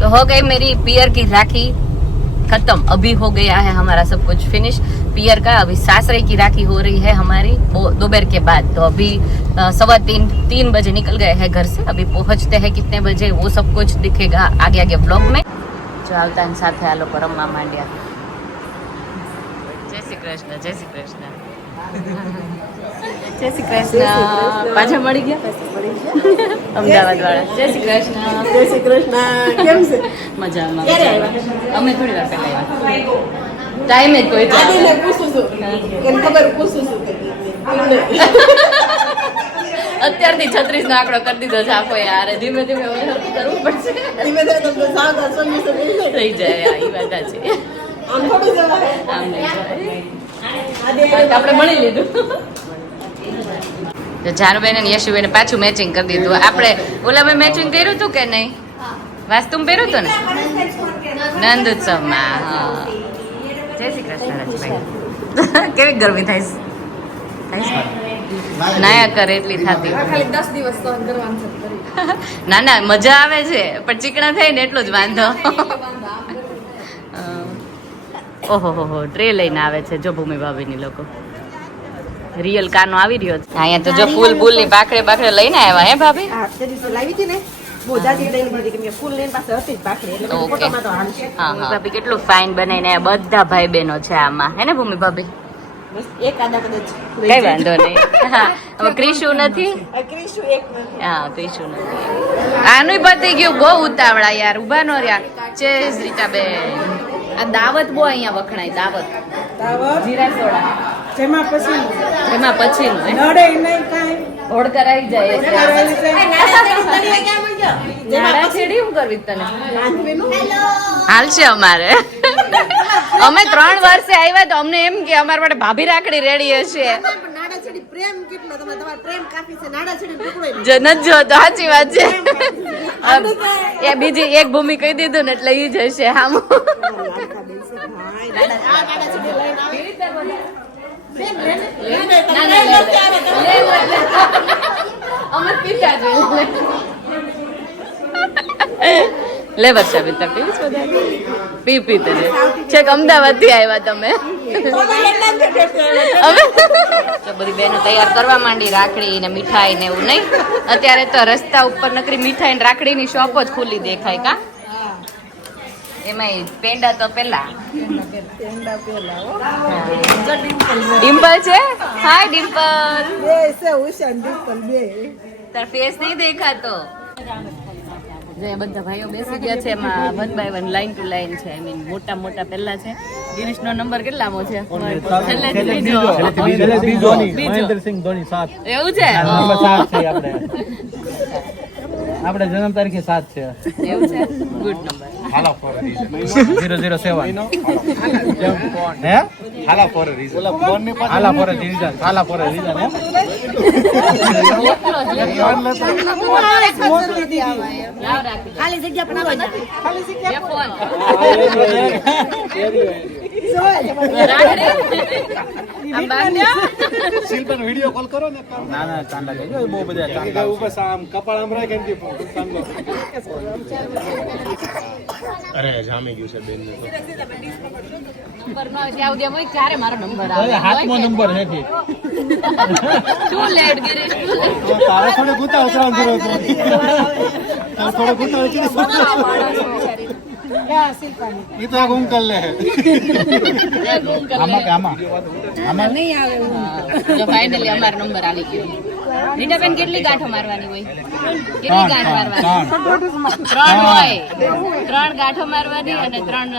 तो हो गई मेरी पियर की राखी खत्म, अभी हो गया है हमारा सब कुछ फिनिश पियर का। अभी सासरे की राखी हो रही है हमारी दोपहर के बाद। तो अभी 2:15-3 बजे निकल गए हैं घर से। अभी पहुंचते हैं कितने बजे वो सब कुछ दिखेगा आगे आगे ब्लॉग में। चालता साथ आ लोग रमवा માંડ્યા। जय श्री कृष्ण, जय श्री कृष्ण, जय श्री कृष्ण। पाछा मળી ગયા અમદાવાદ વાળા। जय श्री कृष्ण, જય શ્રી કૃષ્ણ. કેમ છે? મજામાં। ક્યારે આવ્યા? અમે થોડી વાર પહેલા આવ્યા, ટાઈમે જ પહોંચ્યા। આદિને પૂછું છું કેમ ખબર પૂછું છું કે અત્યારથી 36 નો આંકડો કરી દીધો છે આપો યાર। ધીમે ધીમે કરવું પડશે, ધીમે ધીમે તમને સાદા સોલ્યુશન થઈ જાય। આ વાત છે, આમ થોડું જવાય. આમ નહીં જાય। આદિ આપણે મળી લીધું। તો જાનુબેન અને યશુબેન પાછું મેચિંગ કરી દીધું। આપણે ઓલામાં મેચિંગ કર્યું હતું કે નહીં? વાસ્તુમાં પહેર્યું હતું ને નંદ ઉત્સવમાં। હા, જય શ્રી કૃષ્ણ રાજભાઈ। કેવી ગરમી થાય છે? નાયા કરે એટલી થતી। ખાલી 10 દિવસ સહન કરવાનું છે. ના ના મજા આવે છે, પણ ચીકણા થાય ને એટલો જ વાંધો। ઓહો હો, ટ્રે લઈને આવે છે જો ભૂમિ ભાભીની લોકો। રિયલ કાનો આવી રહ્યો છે અહીંયા। તો જો ફૂલ ફૂલ ની પાખડે પાખડે લઈને આવ્યા હે ભાભી? હા, તે દિવસે લાવી હતી ને બહુ જાજી લઈને દીધી કેમ કે ફૂલ લેન પાસે હતી જ પાખડી એટલે ઓકે। ફોટોમાં તો હાલશે. હા હા, ભાભી કેટલું ફાઇન બનાવીને આવ્યા। બધા ભાઈ બહેનો છે આમાં, હે ને ભૂમિ ભાભી? બસ એક આદા કદાચ કઈ વાંધો નહીં। હા, હવે ક્રિશુ નથી? ક્રિશુ એક નથી. હા, ક્રિશુ નથી। આનું પતી ગયું, બહુ ઉતાવળા યાર, ઉભા નો રહ્યા। ચેઝ રીટાબેન, આ દાવત બહુ અહીંયા વખણાય। દાવત તાવર જીરા સોડા, જેમાં પછી એમાં પછીનું હે? નડે નહીં કાંઈ. હોડ કરાવી જાય એટલે જેમાં નાડા છેડી હું કરવી તને? રાંધવીનું હાલ છે અમારે। અમે 3 વર્ષે આવ્યા તો અમને એમ કે અમારા માટે ભાભી રાખડી રેડી હશે। નાડાછેડી પ્રેમ કેટલો તમારો પ્રેમ કાફી છે નાડાછેડી ટુકડો જનત જો તો સાચી વાત છે। એ બીજી એક ભૂમિ કહી દીધું ને એટલે ઈ જ હશે હામ। અમે પીતા જોઈએ। લે વર્ષા બેટા પીસ બધા પી પીતે છેક અમદાવાદ થી આવ્યા તમે। હવે તો બધી બહેનો તૈયાર કરવા માંડી રાખડી ને મીઠાઈ ને એવું નહીં? અત્યારે તો રસ્તા ઉપર નકરી મીઠાઈ ને રાખડી ની શોપ જ ખુલ્લી દેખાય કા? એમાં પેંડા તો પેલા ડિમ્પલ છે। હાય ડિમ્પલ, બે છે ઉષા ડિમ્પલ બે તાર ફેસ નહીં દેખાતો। જે બધા ભાઈઓ બેસી ગયા છે એમાં 1 by 1 લાઈન ટુ લાઈન છે। આઈ મીન મોટા મોટા પહેલા છે। ગિરીશ નો નંબર કેટલામો છે? મહેન્દ્રસિંહ ધોની 7 એવું છે? નંબર 7 છે આપણે જન્મ તારીખે 7 છે। એવું છે, ગુડ નંબર। હાલા ફોર 007 હે હાલા ફોર રીઝન ઓલા ફોન ની પાછળ હાલા ફોર રીઝન હાલા ફોર રીઝન હે ખાલી જગ્યા પણ આવે ખાલી જગ્યા ફોન શિલ્પન વિડિયો કોલ કરો ને ના ના ચાંદા કે બહુ બધા ચાંદા ઉપર આમ કપાળ આમ રાખે કે ચાંદો અરે જામી ગયું છે બેન ને નંબર નો છે આવ દે મોય ક્યારે મારો નંબર આવે? હાથમો નંબર હે કે ટુ લેટ ગિરીશ, તારે થોડે ગુતા ઉતરાણ કરો છો તારે થોડે ગુતા ઉતરી ક્યાં શિલ્પાની ઈ તો આ ગુંકલ લે આમાં નહીં આવે જો ફાઇનલી અમારો નંબર આવી ગયો। રીટાબેન કેટલી ગાંઠો મારવાની હોય? કેટલી ગાંઠ મારવાની? 3 હોય, 3 ગાંઠો મારવાની અને 3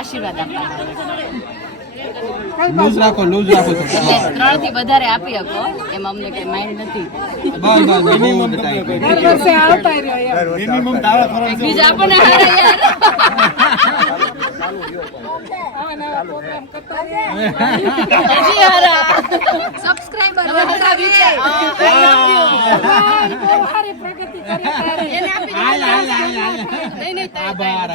આશીર્વાદ આપવાના। લૂઝ રાખો તમે 3 થી વધારે આપી શકો એમાં અમને કઈ માઇન્ડ નથી। બસ મિનિમમ વર્ષે આવતા રહ્યો યાર મિનિમમ તારા ફરજ બીજા આપણને હારા યાર પ્રોગ્રામ કરતા હજી હારા સબસ્ક્રાઇબર સારી પ્રગતિ કરી એને આપી આભાર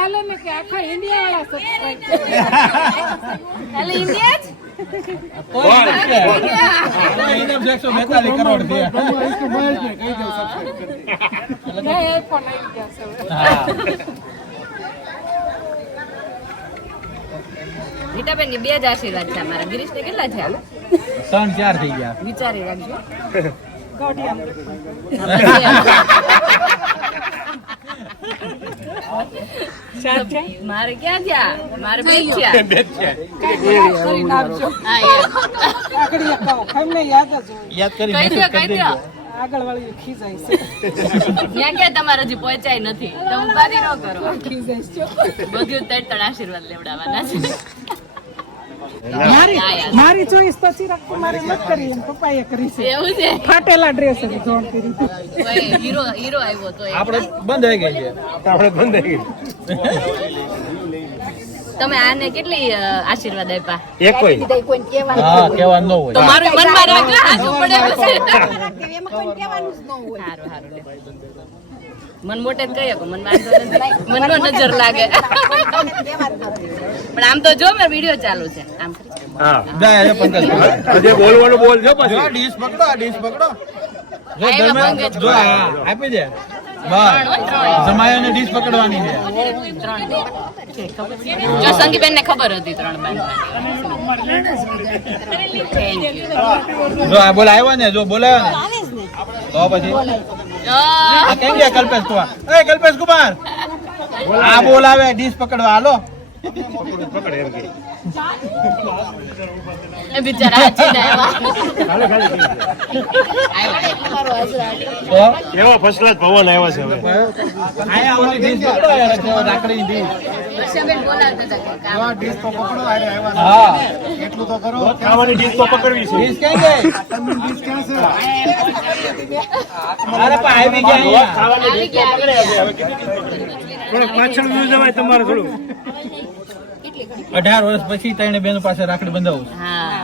હાલે ને કે આખા ઇન્ડિયા વાળા સબસ્ક્રાઇબ એટલે ઇન્ડિયા જ એકદમ 142 કરોડ થયા રીટાબેન ની 2 જ આશીર્વાદ છે અમારા. ગિરીશ ને કેટલા છે? 3-4 થઈ ગયા. વિચારી રાખજો. મારે ક્યાં થયા? મારે 2 થયા. હા, યાદ કરી કઈ message દો, કરી કઈ દેજો. દો. ત્યાં ક્યાં તમારા હજી પહોંચાય નથી. તો ઉપાધિ ન કરો. બધું તડ આશીર્વાદ લેવડાવવાના છે. મારી ચોઈસ તો ચિરાગ કુમારે નથી કરી, એમ પપ્પાએ કરી છે. એવું છે? ફાટેલા ડ્રેસ હતી જોણ કરી. કોઈ હીરો આવ્યો તો આપણે બંધ થઈ ગઈ છે. તમે આને કેટલી આશીર્વાદ આપ્યા? હા, કહેવાનું ન હોય. તો મારું મનમાં રાખજો. હાથું પડે પછી. સારું સારું લે. મન મોટે જ કહી શકો, મન વાંધો નથી. મનમાં નજર લાગે. પણ આમ તો જો મેં વિડીયો ચાલુ છે. આમ જાય પંકજ બોલવાનું બોલજો પછી. જો ડીશ પકડો, આ ડીશ પકડો. જો આ એમાં દરમિયાન પંકજ જો આ આપી દે. બસ જમાયોને ડીશ પકડવાની છે. 3 દે. જો સંગીબેન ને ખબર હતી 3 બાંધવાની. જો આ બોલ આવ્યો ને, જો બોલાયો ને તો પછી આ કેમ ગયા કલ્પેશ કુમાર? એ કલ્પેશ કુમાર આ બોલાવે ડીશ પકડવા, હાલો. એ બિચારા હાચી આવ્યા. એવા ફર્સ્ટ ક્લાસ ભવન આવ્યા છે હવે. આયા ઓલી ડીશ પકડો યાર, જો રાખડીની ડીશ. વર્ષાબેન બોલાવતા હતા કે કામ. ડીશ તો પકડો, આરે આવ્યા હા, એટલું તો કરો. ખાવાની ડીશ તો પકડવી છે. ડીશ ક્યાં ગઈ? ડીશ ક્યાં છે? અરે પણ આવી ગયા અહીંયા. ખાવાની આવી ડીશ તો ગયા, પકડે છે. હવે કેટલી ડીશ પકડે? થોડું પાછળ વ્યૂ જવાય તમારે થોડું. 18 વર્ષ પછી ત્રણે બેનો પાસે રાખડી બંધાવું. હા.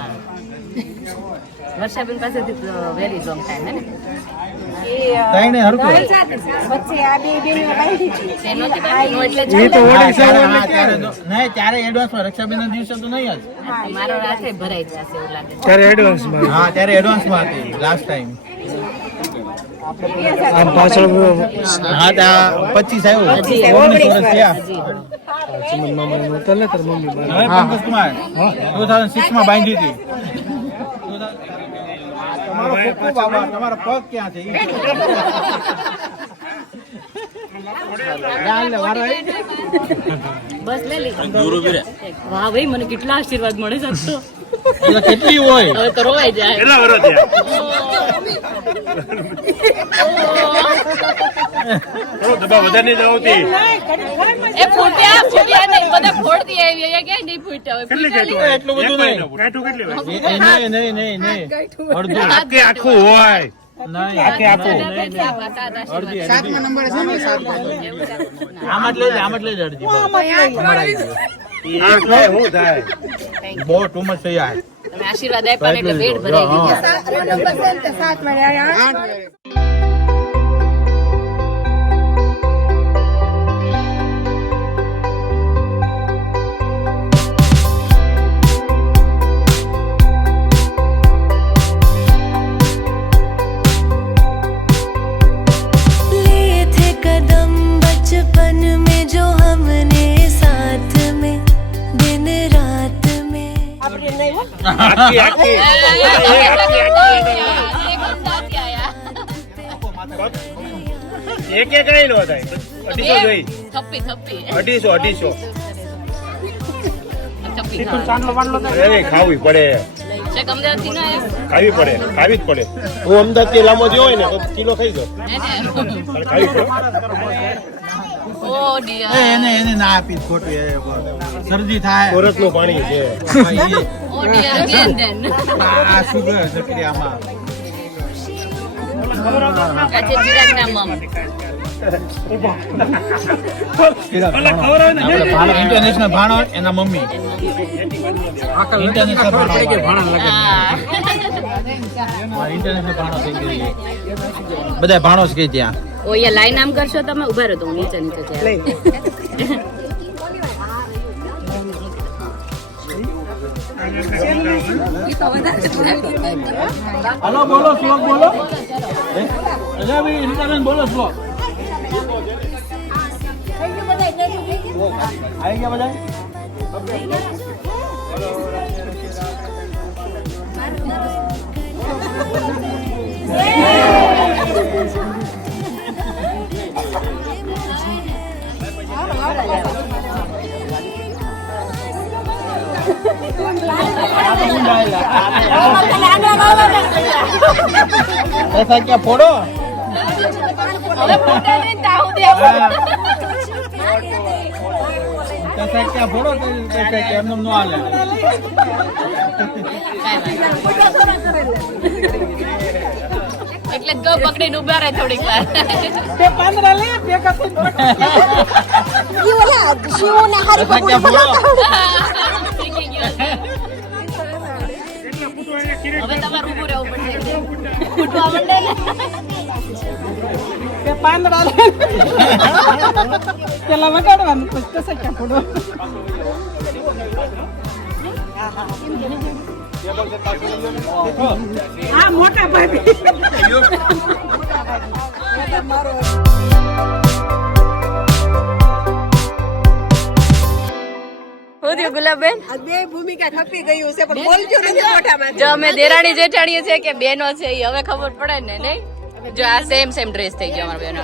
વર્ષાબેન પાસેથી વેરી લોંગ ટાઈમ હે ને? ત્રણે હરખું. વચ્ચે આ બે બેનો બાંધી હતી. તે નહોતી બાંધીનું એટલે જ. હા, ત્યારે નહીં, ત્યારે એડવાન્સમાં રક્ષાબંધન દિવસે તો નહીં જ. મારો રાતે ભરાઈ જશે એવું લાગે છે. ત્યારે એડવાન્સમાં. હા, ત્યારે એડવાન્સમાં હતી લાસ્ટ ટાઈમ. આમ પાછળ હા, ત્યાં 25 આવ્યો, 19 વર્ષ થયા. હવે પંકજ કુમાર 2006 માં બાંધી હતી. તમારો ખૂબ ખૂબ આભાર. તમારા પગ ક્યાં છે? બસ લે લી. વાહ ભાઈ, મને કેટલા આશીર્વાદ મળે છે આજ તો. એટલે કેટલી હોય? હવે તો રોવાઈ જાય. કેટલા વર્ષ થયા? દબા વધારે નહીં જવાતી. એ ફૂટ્યા નહીં, બધા ફોડતી આવી. અહીંયા ક્યાંય નહીં ફૂટ્યા. હવે કેટલી ફૂટ્યા ગાંઠો? એટલું બધું નહીં. ગાંઠો કેટલી હોય? નહીં. અડધું. આખે આખું હોય. નહીં. આખે આખું. નહીં. અડધી. આમાં જ લઈ લે, આમાં જ લઈ લે અડધી. આઠ હોય, શું થાય? બહુ ટુ મચ થઈ જાય. તમે આશીર્વાદ આપ્યા ને એટલે પેટ ભરાઈ ગયું. बचपन में जो हमने साथ में दिन रात में આખી આખી. એક એક કઈ નો થાય. 250 જોઈ. થપ્પી થપ્પી 250. થપ્પી અરે ખાવી પડે. છે અમદાવાદથી ના આવ્યા? ખાવી પડે. ખાવી જ પડે. હું અમદાવાદ થી લાંબો જો હોય ને તો કિલો ખાઈ જાઉં. એને અને ખાવી પડે. ઓ ડિયર. એને ના આપી ખોટું. શરદી થાય. કોરસ નું પાણી છે. ઓ ડિયર અગેન ધેન. આ સુગર સક્રિયામાં. આજે ચિરાગના મમ. ઇન્ટરનેશનલ ભાણો એના મમ્મી. ઇન્ટરનેશનલ ભાણો. ઇન્ટરનેશનલ ભાણો થઈ ગયો. બધા ભાણો જ કે ત્યાં. ઓ અહીંયા લાઈન આમ કરશો તમે? ઉભા રહો તો હું નીચે જાય. હલો બોલો શ્લોક બોલો. અરે ભાઈ રીટાબેન બોલો શ્લોક. આવી ગયા બધા? ऐसा क्या फोड़ो कैसा क्या फोड़ो कैसा क्या એમનેમ નો હાલે એટલે ગો પકડીને ઉભા રહે થોડીક વાર. તે પાંદડા લે ભેગા થઈને कैसा क्या फोड़ो હવે તમારે ઊભું રહેવું પડશે. ફૂટવા માંડે ને. તે પાંદડા લે પેલા વગાડવાનું પછી કસે ક્યાં પડો હા મોટા ભાઈ શું થયું ગુલાબબેન? આ બે ભૂમિકા ખપી ગયું છે પણ બોલજો નથી મોઢામાં. જો અમે દેરાણી જેઠાણીઓ છે કે બેનો છે એ હવે ખબર પડે ને નહીં? જો આ સેમ સેમ ડ્રેસ થઈ ગયો અમારા બેનો.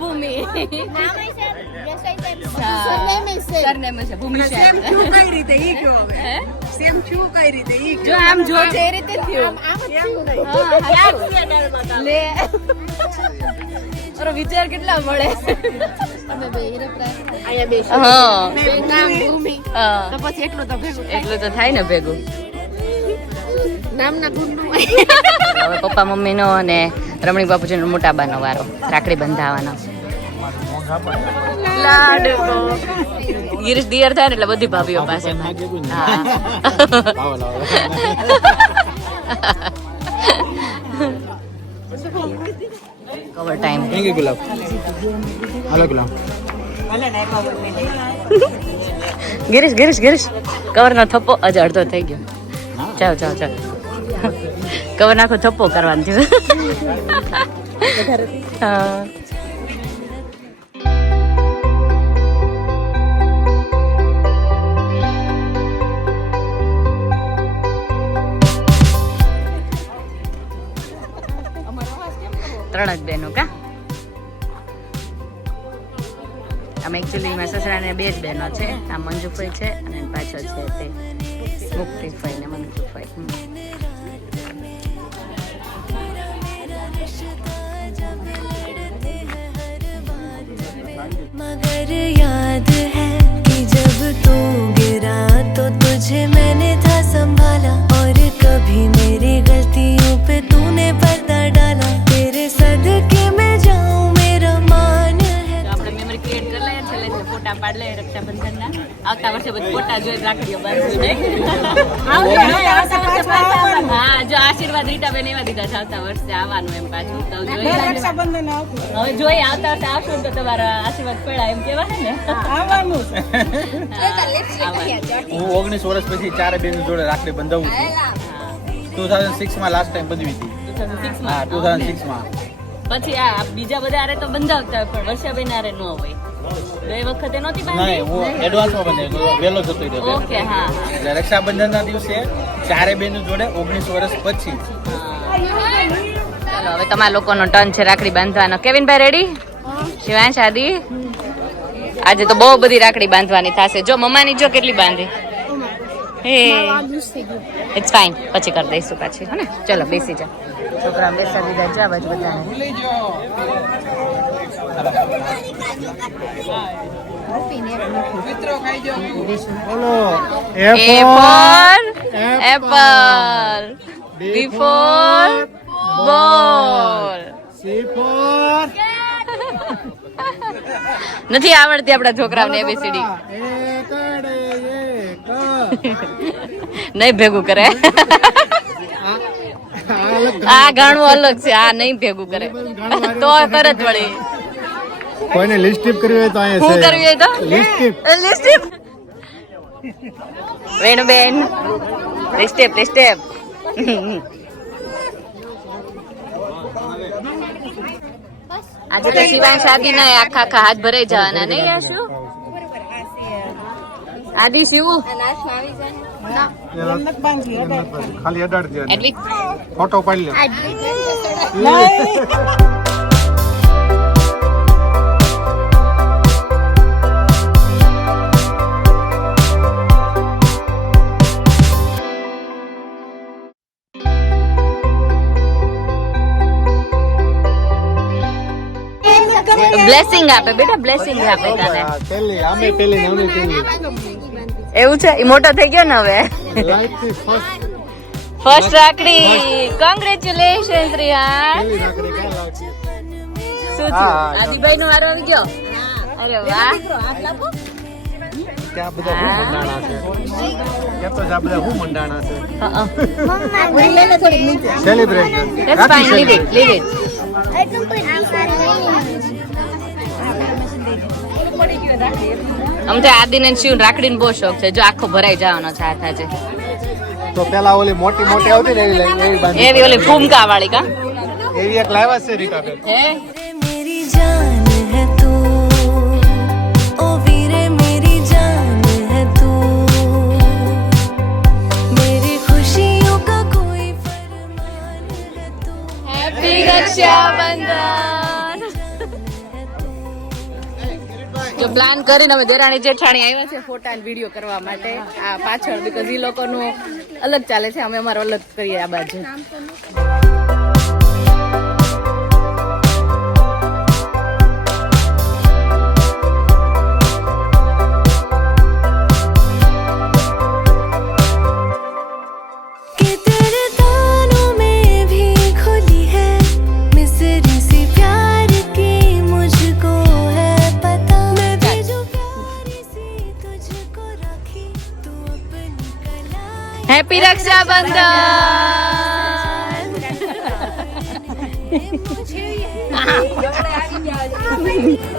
ભૂમિ સરનેમ છે ભૂમિ સેમ સાહેબ. છું કઈ રીતે ઈ કયો હવે હે? સેમ છું કઈ રીતે ઈ જો આમ જો છે એ રીતે થયું. લે અરે વિચાર કેટલા મળે. હા તો પછી એટલું તો ભેગું એટલું તો થાય ને ભેગું. નામના ગુંડું હવે પપ્પા મમ્મી નો અને રમણી બાપુજી નો મોટા બાનો વારો રાખડી બંધાવવાનો. લાડકો ગિરીશ દિયર થાય ને એટલે બધી ભાભીઓ પાસે હા. Cover time. Thank you Gulab hello Gulab Girish Girish Girish cover નો થપ્પો હજી અડધો થઈ ગયો. ચાલ ચાલ ચાલ કવર નાખો થપ્પો કરવાનું થયું. હા ત્રણ જ બહેનો કા? આમ એકચ્યુઅલી મારા સસરાને બે જ બહેનો છે. આ મંજુફાઈ છે અને પાછળ છે તે મુક્તિફાઈ ને મંજુફાઈ. मगर याद है कि जब तू गिरा तो तुझे मैंने था संभाला और कभी मेरी गलतियों पे तूने पर्दा डाला तेरे सदके में जाऊं मेरा मान है. આપણે મેમરી ક્રિએટ કરી લઈએ છેલ્લે ફોટા પાડ લઈએ રક્ષાબંધનના. આવતા વર્ષે બધી ફોટા જોઈ રાખડીઓ બાંધવી. હા જો આશીર્વાદ રીટાબેન એવા દીધા છે આવતા વર્ષે આવવાનું એમ પાછું તો જોઈએ. રક્ષાબંધન આવતું હવે જોઈએ આવતા વર્ષે આવશો તો તમારા આશીર્વાદ પડ્યા એમ કેવાય ને. આવવાનું છે. હું 19 વર્ષ પછી ચારે બેન જોડે રાખડી બંધાવું છું. 2006 માં લાસ્ટ ટાઈમ બંધવી હતી. 2006 હા માં 2006 માં પછી આ બીજા બધા આરે તો બંધાવતા હોય પણ વર્ષાબેન આરે ન હોય. બે વખતે નહોતી બાંધી. નહીં હું એડવાન્સમાં બંધાવ્યો વહેલો જતો રહ્યો ઓકે હા હા એટલે રક્ષાબંધનના દિવસે ચારે બેન જોડે 19 વર્ષ પછી ચાલો હવે તમારા લોકોનો ટર્ન છે રાખડી બાંધવાનો. કેવિનભાઈ રેડી? શિવાંશ આદિ આજે તો બહુ બધી રાખડી બાંધવાની થશે. જો મમ્માની જો કેટલી બાંધી. હે ઇટ્સ ફાઇન પછી કરી દઈશું પાછી હે ને. ચલો બેસી જા. છોકરા બેસા દીધા જા બાજુ બધાને. બોલો A for apple. B for ball. નથી આવડતી આપણા છોકરાઓને એબીસીડી. નહીં ભેગું કરે. આ ગાણું અલગ છે. આ નહીં ભેગું કરે તો તરત વળી. કોઈને લિસ્ટ ટીપ કરવી હોય તો અહીંયા શું કરવી હોય તો લિસ્ટીપ. વેણુબેન લિસ્ટેપ લિસ્ટેપ. આજે તો શિવાંગ શાદી ના આખા હાથ ભરાઈ જવાના નહીં આશુ આદિ શિવ ખાલી અડાડ દે એટલી ફોટો પાડી લે બ્લેસિંગ આપે બેટા બ્લેસિંગ આપે તને પેલી આમે પેલી ને આમે પેલી એવું છે ઈ મોટો થઈ ગયો ને હવે લાઈફ થી ફર્સ્ટ રાખડી કોંગ્રેચ્યુલેશન રિહાન પેલી રાખડી ક્યાં લાગશે શું થયું આદિભાઈ નો વારો આવી ગયો અરે વાહ ત્યાં બધા હું મંડાણા છે કેતો જ આ બધા હું મંડાણા છે celebration that's fine leave it આમ તો આદિને શિવ રાખડીને બહુ શોખ છે જો આખો ભરાઈ જવાનો છે હાથ આજે તો પેલા ઓલી મોટી મોટી આવતી ને એવી બાંધી એવી ઓલી ફૂમકા વાળી કા એવી એક લાવ્યા છે રીકાબેન હે मेरी जान है तू ओ वीरे मेरी जान है तू मेरी खुशियों का कोई फरमान है तू હેપી રક્ષાબંધન જો પ્લાન કરીને અમે દેરાણી જેઠાણી આવ્યા છે ફોટા અને વિડીયો કરવા માટે આ પાછળ બીકોઝ ઈ લોકોનું અલગ ચાલે છે અમે અમારો અલગ કરીએ આ બાજુ कि तेरे तानों में भी खुली है मिसरी सी प्यार की मुझको है पता मैं भी जो प्यारी सी तुझको रखी तू अपनी कलाई હેપી રક્ષાબંધન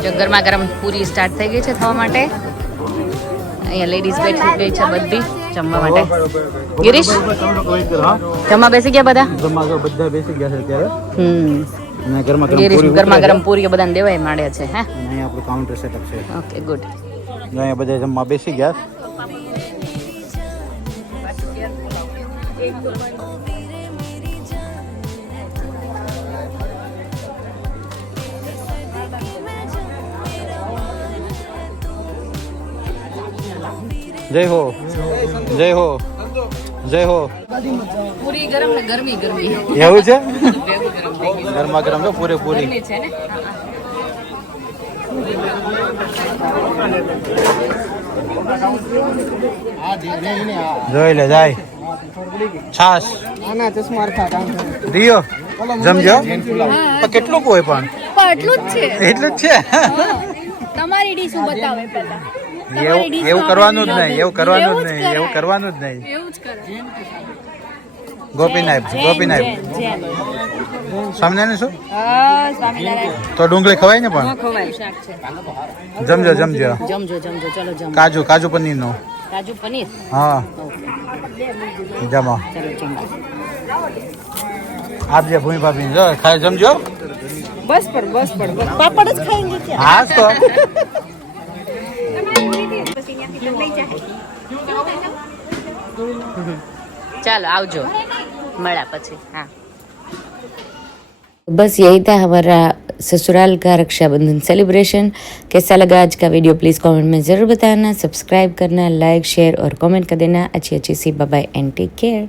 જો ગરમા ગરમ પૂરી સ્ટાર્ટ થઈ ગઈ છે થવા માટે અહીંયા લેડીઝ બેઠી ગઈ છે બધી જમવા માટે ગિરીશ જમવા બેસી ગયા બધા બધા બેસી ગયા છે અત્યારે અને ગિરીશ ગરમા ગરમ પૂરી બધાને દેવાય માંડે છે હે અહીંયા આપણું કાઉન્ટર સેટઅપ છે ઓકે ગુડ અહીંયા બધા જમવા બેસી ગયા જય હો જય હો જય હો પૂરી ગરમ ને ગરમી ગરમી એવું છે ભેગું ગરમ થઈ ગયું ગરમા ગરમ છે પૂરેપૂરી ગરમી છે ને જોઈ લે જાય છાસ આના ચશ્મા રખા કામ દિયો જમજો પણ કેટલું કોઈ પણ એટલું જ છે એટલું જ છે તમારી ડીશ હું બતાવે પહેલા એવું કરવાનું જ નહીં એવું કરવાનું જ નહીં એવું કરવાનું જ નહીં એવું જ કરે ગોપીનાથ સ્વામિનારાયણ શું તો ડુંગળી ખવાય ને પણ શાક છે જમજો જમજો જમજો ચલો જમ કાજુ પનીર નું કાજુ પનીર હા જમો ચલો જમો આપજે ભૂમિ ભાભી જો ખાય જમજો બસ પર પાપડ જ ખાएंगे क्या હા તો चलो आवजो મળ્યા પછી हाँ बस यही था हमारा ससुराल का रक्षाबंधन सेलिब्रेशन। कैसा लगा आज का वीडियो प्लीज़ कमेंट में ज़रूर बताना, सब्सक्राइब करना, लाइक शेयर और कमेंट कर देना। अच्छी सी bye bye and take care.